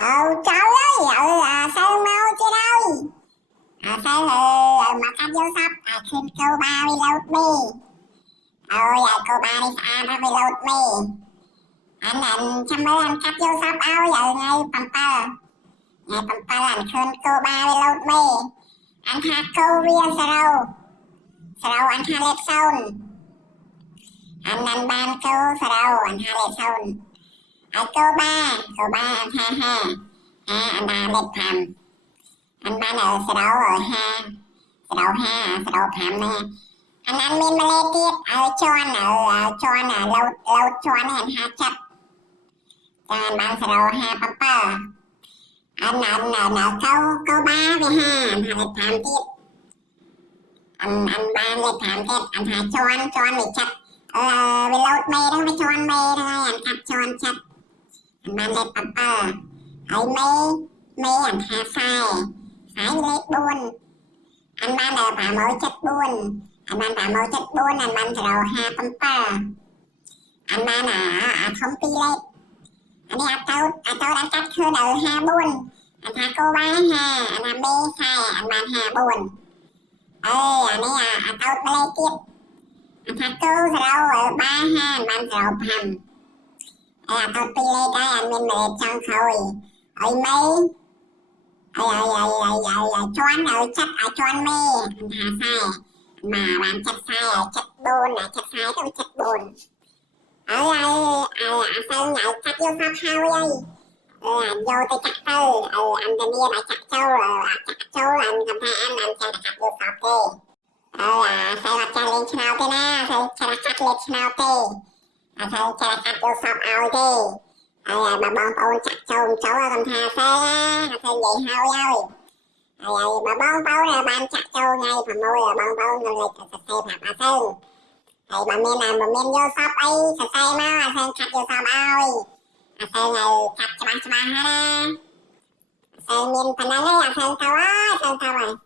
Trời ơi, sao mau chưa đây? Sao mà cắt vô sắp, khinh câu ba đi lâu mi. Cô ba đi xa ra đi lâu mi. Anh chăm mấy anh cắt vô sắp áo giờ ngay pampa. Ngay pampa anh khinh câu ba đi lâu mi. Anh hạ câu vía sao đâu anh hạ lệch sôn. Anh ban câu sao đâu anh hạ lệch sôn. Câu ba anh ha. Anh ba lệch thầm. Anh ba là sao đâu rồi ha. Sao đâu thầm nè. Anh min mà lê tiết cho anh lâu cho anh ha chấp. Cho anh ban sao đâu ha papa. Anh câu ba về ha. Anh hạ lệch thầm tiết. Anh ba lệch thầm tiết. Anh hạ cho anh bị chấp. Vì lâu mê đó mới cho anh mê thôi. Anh cắt cho anh chấp. Anh ba lệch papa. Mê anh hạ sai lệch buồn. Anh ban là bà mẫu chất buồn. Anh ban sẽ đầu ha pampa. Anh ban là không ti lệch. Anh đi tao đã cắt khơi đầu ha buồn. Anh tha cô ba ha. Anh làm bê sai anh ban ha buồn. Anh ấy tao bà lê tiếp. Anh tha cô sẽ đầu ba ha. Anh ban sẽ đầu phầm. Tao ti lệch đó anh mình lệch trong khôi. Mấy cho anh chất cho anh mê anh hà sai mà bạn chất sai chất sai đâu chất bồn sao nhảy chất vô sao hao vậy vô tới chắc tơ anh ta nia lại chắc châu là anh cầm thay anh chạy là cắt vô sọt tê sao là chạy lên channel tê na sao chạy là cắt lên channel tê sao chạy là cắt vô sọt ao tê bà bông chắc châu cháu cầm thay sao vậy hao vậy bà bông bông là bạn chắc châu ngay mà môi là bông bông rồi lịch sẽ xây phạm à sơn bà miên vô shop ấy sẽ xây mà sơn cắt vô shop ơi sơn này cắt cho bạn ha sơn miên phần này sơn tao rồi